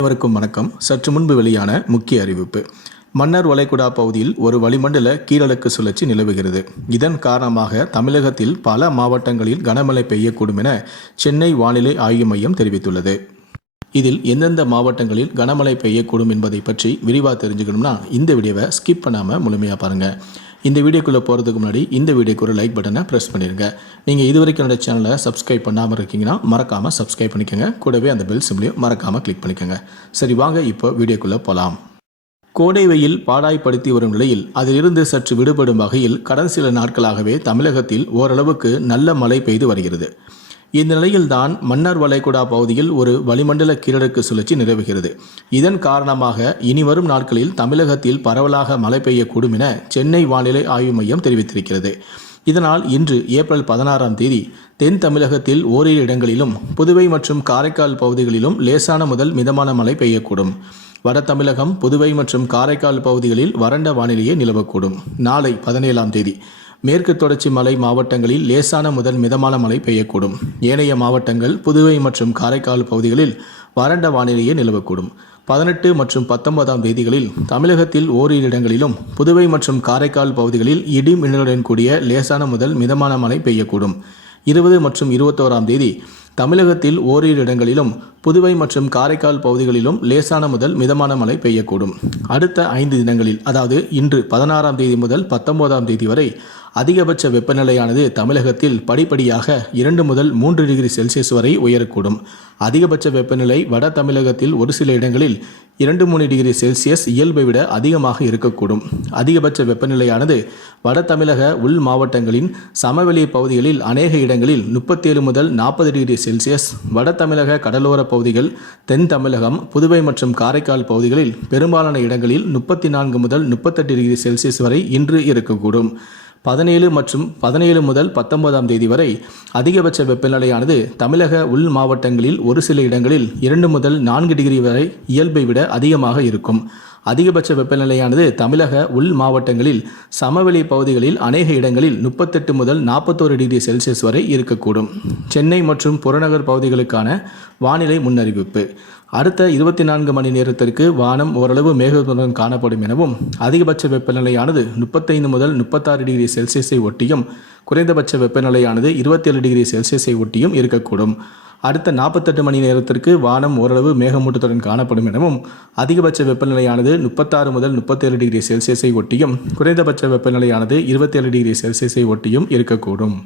அனைவருக்கும் வணக்கம். சற்று முன்பு வெளியான முக்கிய அறிவிப்பு. மன்னர் வளைகுடா பகுதியில் ஒரு வளிமண்டல கீழடுக்கு சுழற்சி நிலவுகிறது. இதன் காரணமாக தமிழகத்தில் பல மாவட்டங்களில் கனமழை பெய்யக்கூடும் என சென்னை வானிலை ஆய்வு மையம் தெரிவித்துள்ளது. இதில் எந்தெந்த மாவட்டங்களில் கனமழை பெய்யக்கூடும் என்பதை பற்றி விரிவாக தெரிஞ்சுக்கணும்னா இந்த வீடியோவை ஸ்கிப் பண்ணாமல் முழுமையாக பாருங்கள் இந்த வீடியோக்குள்ளே போகிறதுக்கு முன்னாடி இந்த வீடியோக்கு ஒரு லைக் பட்டனை ப்ரெஸ் பண்ணிடுங்க நீங்கள் இது வரைக்கும் என்னோட சேனலை சப்ஸ்கிரைப் பண்ணாமல் இருக்கீங்கன்னா மறக்காமல் சப்ஸ்கிரைப் பண்ணிக்கோங்க. கூடவே அந்த பெல் சிம்லையும் மறக்காமல் கிளிக் பண்ணிக்கோங்க. சரி வாங்க இப்போ வீடியோக்குள்ளே போகலாம் கோடை வெயில் பாடாய்ப்படுத்தி வரும் நிலையில் அதிலிருந்து சற்று விடுபடும் வகையில் கடந்த சில நாட்களாகவே தமிழகத்தில் ஓரளவுக்கு நல்ல மழை பெய்து வருகிறது. இந்நிலையில்தான் மன்னார் வளைகுடா பகுதியில் ஒரு வளிமண்டல கீழடுக்கு சுழற்சி நிலவுகிறது. இதன் காரணமாக இனிவரும் நாட்களில் தமிழகத்தில் பரவலாக மழை பெய்யக்கூடும் என சென்னை வானிலை ஆய்வு மையம் தெரிவித்திருக்கிறது. இதனால் இன்று ஏப்ரல் பதினாறாம் தேதி தென் தமிழகத்தில் ஓரிரு இடங்களிலும் புதுவை மற்றும் காரைக்கால் பகுதிகளிலும் லேசான முதல் மிதமான மழை பெய்யக்கூடும். வட தமிழகம் புதுவை மற்றும் காரைக்கால் பகுதிகளில் வறண்ட வானிலையே நிலவக்கூடும். நாளை பதினேழாம் தேதி மேற்கு தொடர்ச்சி மலை மாவட்டங்களில் லேசான முதல் மிதமான மழை பெய்யக்கூடும். ஏனைய மாவட்டங்கள் புதுவை மற்றும் காரைக்கால் பகுதிகளில் வறண்ட வானிலையே நிலவக்கூடும். பதினெட்டு மற்றும் பத்தொன்பதாம் தேதிகளில் தமிழகத்தில் ஓரிரு இடங்களிலும் புதுவை மற்றும் காரைக்கால் பகுதிகளில் இடி மின்னலுடன் கூடிய லேசான முதல் மிதமான மழை பெய்யக்கூடும். இருபது மற்றும் இருபத்தோராம் தேதி தமிழகத்தில் ஓரிரு இடங்களிலும் புதுவை மற்றும் காரைக்கால் பகுதிகளிலும் லேசான முதல் மிதமான மழை பெய்யக்கூடும். அடுத்த ஐந்து தினங்களில் அதாவது இன்று பதினாறாம் தேதி முதல் பத்தொன்பதாம் தேதி வரை அதிகபட்ச வெப்பநிலையானது தமிழகத்தில் படிப்படியாக இரண்டு முதல் மூன்று டிகிரி செல்சியஸ் வரை உயரக்கூடும். அதிகபட்ச வெப்பநிலை வட தமிழகத்தில் ஒரு சில இடங்களில் இரண்டு மூணு டிகிரி செல்சியஸ் இயல்பை விட அதிகமாக இருக்கக்கூடும். அதிகபட்ச வெப்பநிலையானது வட தமிழக உள் மாவட்டங்களின் சமவெளி பகுதிகளில் அநேக இடங்களில் முப்பத்தேழு முதல் நாற்பது டிகிரி செல்சியஸ் வட தமிழக கடலோர பகுதிகள் தென் தமிழகம் புதுவை மற்றும் காரைக்கால் பகுதிகளில் பெரும்பாலான இடங்களில் முப்பத்தி நான்கு முதல் முப்பத்தெட்டு டிகிரி செல்சியஸ் வரை இன்று இருக்கக்கூடும். பதினேழு மற்றும் பதினேழு முதல் பத்தொன்பதாம் தேதி வரை அதிகபட்ச வெப்பநிலையானது தமிழக உள் மாவட்டங்களில் ஒரு சில இடங்களில் இரண்டு முதல் நான்கு டிகிரி வரை இயல்பை விட அதிகமாக இருக்கும். அதிகபட்ச வெப்பநிலையானது தமிழக உள் மாவட்டங்களில் சமவெளி பகுதிகளில் அநேக இடங்களில் முப்பத்தெட்டு முதல் நாற்பத்தோரு டிகிரி செல்சியஸ் வரை இருக்கக்கூடும். சென்னை மற்றும் புறநகர் பகுதிகளுக்கான வானிலை முன்னறிவிப்பு. அடுத்த இருபத்தி நான்கு மணி நேரத்திற்கு வானம் ஓரளவு மேகத்துடன் காணப்படும் எனவும் அதிகபட்ச வெப்பநிலையானது முப்பத்தைந்து முதல் முப்பத்தாறு டிகிரி செல்சியஸை ஒட்டியும் குறைந்தபட்ச வெப்பநிலையானது இருபத்தேழு டிகிரி செல்சியஸை ஒட்டியும் இருக்கக்கூடும். அடுத்த நாற்பத்தெட்டு மணி நேரத்திற்கு வானம் ஓரளவு மேகமூட்டத்துடன் காணப்படும் எனவும் அதிகபட்ச வெப்பநிலையானது முப்பத்தாறு முதல் முப்பத்தேழு டிகிரி செல்சியஸை ஒட்டியும் குறைந்தபட்ச வெப்பநிலையானது இருபத்தேழு டிகிரி செல்சியஸை ஒட்டியும் இருக்கக்கூடும்.